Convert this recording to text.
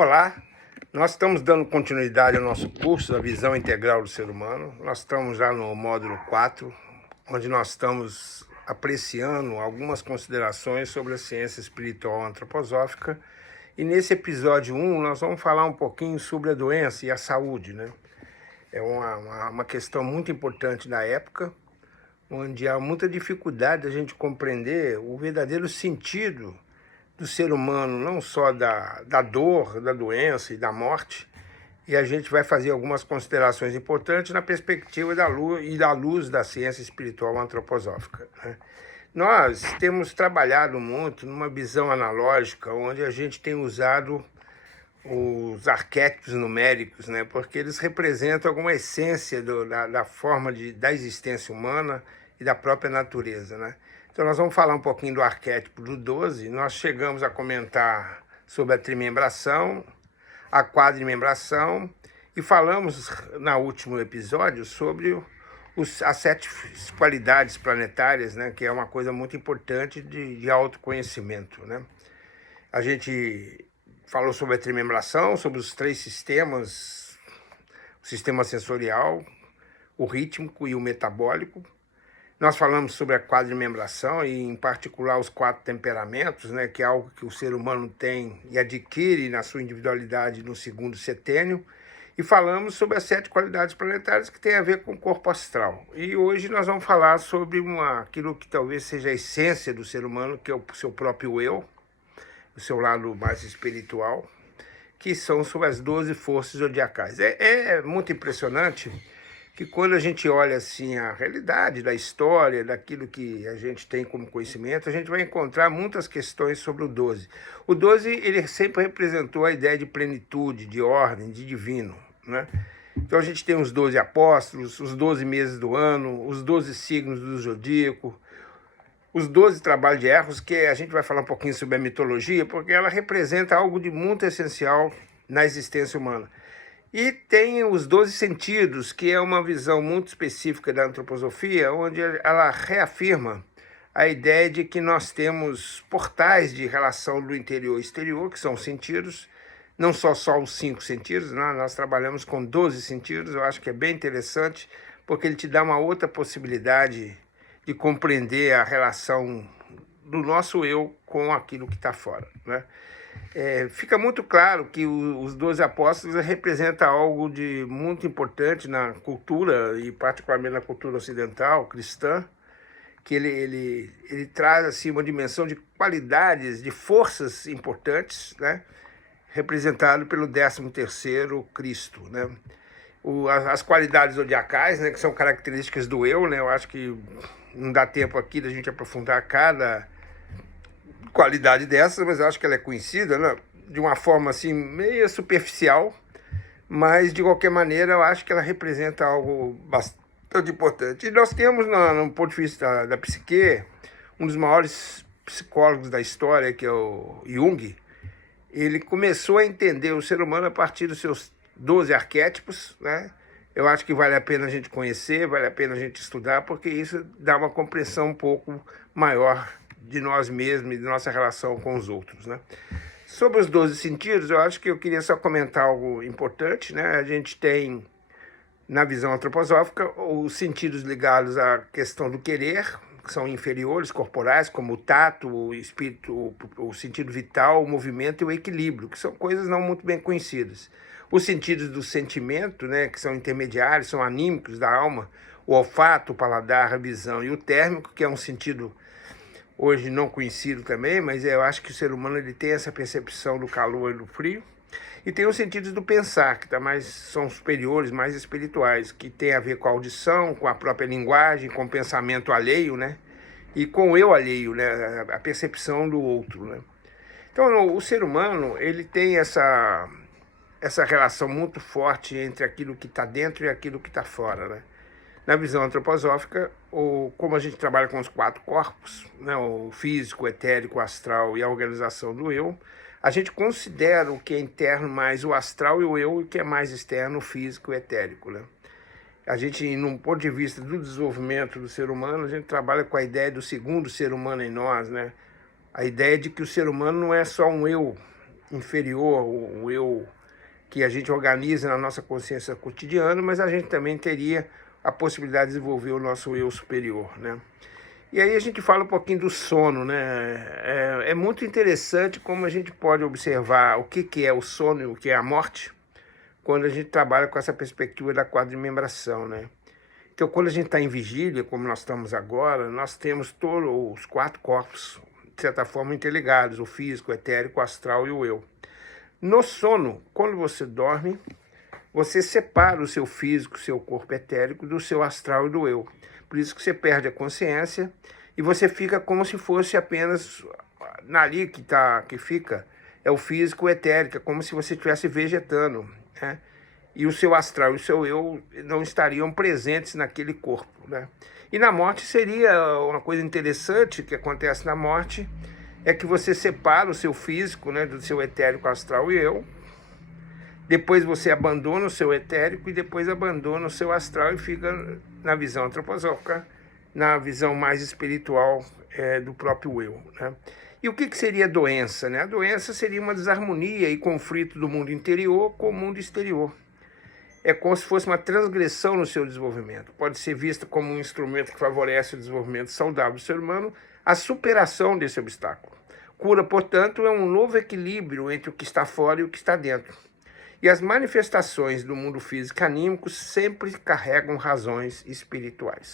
Olá, nós estamos dando continuidade ao nosso curso da Visão Integral do Ser Humano. Nós estamos já no módulo 4, onde nós estamos apreciando algumas considerações sobre a ciência espiritual antroposófica. E nesse episódio 1, nós vamos falar um pouquinho sobre a doença e a saúde, né? É uma questão muito importante da época, onde há muita dificuldade da gente compreender o verdadeiro sentido do ser humano, não só da dor, da doença e da morte. E a gente vai fazer algumas considerações importantes na perspectiva da luz da ciência espiritual antroposófica, né? Nós temos trabalhado muito numa visão analógica, onde a gente tem usado os arquétipos numéricos, né? Porque eles representam alguma essência da forma da existência humana e da própria natureza, né? Então nós vamos falar um pouquinho do arquétipo do 12. Nós chegamos a comentar sobre a trimembração, a quadrimembração, e falamos no último episódio sobre as 7 qualidades planetárias, né? Que é uma coisa muito importante de autoconhecimento, né? A gente falou sobre a trimembração, sobre os 3 sistemas, o sistema sensorial, o rítmico e o metabólico. Nós falamos sobre a quadrimembração e, em particular, os 4 temperamentos, né, que é algo que o ser humano tem e adquire na sua individualidade no segundo setênio. E falamos sobre as 7 qualidades planetárias que tem a ver com o corpo astral. E hoje nós vamos falar sobre aquilo que talvez seja a essência do ser humano, que é o seu próprio eu, o seu lado mais espiritual, que são sobre as 12 forças zodiacais. É muito impressionante que quando a gente olha assim a realidade da história, daquilo que a gente tem como conhecimento, a gente vai encontrar muitas questões sobre o 12. O 12, ele sempre representou a ideia de plenitude, de ordem, de divino, né? Então a gente tem os 12 apóstolos, os 12 meses do ano, os 12 signos do zodíaco, os 12 trabalhos de Eros, que a gente vai falar um pouquinho sobre a mitologia, porque ela representa algo de muito essencial na existência humana. E tem os 12 sentidos, que é uma visão muito específica da antroposofia, onde ela reafirma a ideia de que nós temos portais de relação do interior e exterior, que são os sentidos, não só os 5 sentidos, né? Nós trabalhamos com 12 sentidos. Eu acho que é bem interessante, porque ele te dá uma outra possibilidade de compreender a relação do nosso eu com aquilo que está fora, né? Fica muito claro que os 12 apóstolos representam algo de muito importante na cultura, e particularmente na cultura ocidental, cristã, que ele traz assim, uma dimensão de qualidades, de forças importantes, né? Representado pelo 13º Cristo, né? As qualidades zodiacais, né, que são características do eu, né? Eu acho que não dá tempo aqui da gente aprofundar cada qualidade dessa, mas eu acho que ela é conhecida, né, de uma forma assim meio superficial, mas de qualquer maneira eu acho que ela representa algo bastante importante. E nós temos, no ponto de vista da psique, um dos maiores psicólogos da história, que é o Jung. Ele começou a entender o ser humano a partir dos seus 12 arquétipos, né? Eu acho que vale a pena a gente conhecer, vale a pena a gente estudar, porque isso dá uma compreensão um pouco maior de nós mesmos e de nossa relação com os outros, né? Sobre os 12 sentidos, eu acho que eu queria só comentar algo importante, né? A gente tem, na visão antroposófica, os sentidos ligados à questão do querer, que são inferiores, corporais, como o tato, o espírito, o sentido vital, o movimento e o equilíbrio, que são coisas não muito bem conhecidas. Os sentidos do sentimento, né, que são intermediários, são anímicos da alma, o olfato, o paladar, a visão, e o térmico, que é um sentido hoje não conhecido também, mas eu acho que o ser humano ele tem essa percepção do calor e do frio. E tem os sentidos do pensar, que são superiores, mais espirituais, que tem a ver com a audição, com a própria linguagem, com o pensamento alheio, né? E com o eu alheio, né? A percepção do outro, né? Então, o ser humano ele tem essa relação muito forte entre aquilo que está dentro e aquilo que está fora, né? Na visão antroposófica, como a gente trabalha com os 4 corpos, né? O físico, o etérico, o astral e a organização do eu, a gente considera o que é interno mais o astral e o eu, e o que é mais externo o físico e o etérico, né? A gente, num ponto de vista do desenvolvimento do ser humano, a gente trabalha com a ideia do segundo ser humano em nós, né? A ideia de que o ser humano não é só um eu inferior, o eu que a gente organiza na nossa consciência cotidiana, mas a gente também teria a possibilidade de desenvolver o nosso eu superior, né? E aí a gente fala um pouquinho do sono, né? É muito interessante como a gente pode observar o que é o sono e o que é a morte quando a gente trabalha com essa perspectiva da quadrimembração, né? Então, quando a gente está em vigília, como nós estamos agora, nós temos todos os 4 corpos, de certa forma, interligados, o físico, o etérico, o astral e o eu. No sono, quando você dorme, você separa o seu físico, o seu corpo etérico, do seu astral e do eu. Por isso que você perde a consciência e você fica como se fosse apenas ali que fica, é o físico, o etérico, é como se você estivesse vegetando, né? E o seu astral e o seu eu não estariam presentes naquele corpo, né? E na morte seria uma coisa interessante que acontece na morte, é que você separa o seu físico, né, do seu etérico, astral e eu. Depois você abandona o seu etérico e depois abandona o seu astral e fica na visão antroposófica, na visão mais espiritual do próprio eu, né? E o que seria doença, né? A doença seria uma desarmonia e conflito do mundo interior com o mundo exterior. É como se fosse uma transgressão no seu desenvolvimento. Pode ser vista como um instrumento que favorece o desenvolvimento saudável do ser humano, a superação desse obstáculo. Cura, portanto, é um novo equilíbrio entre o que está fora e o que está dentro. E as manifestações do mundo físico e anímico sempre carregam razões espirituais.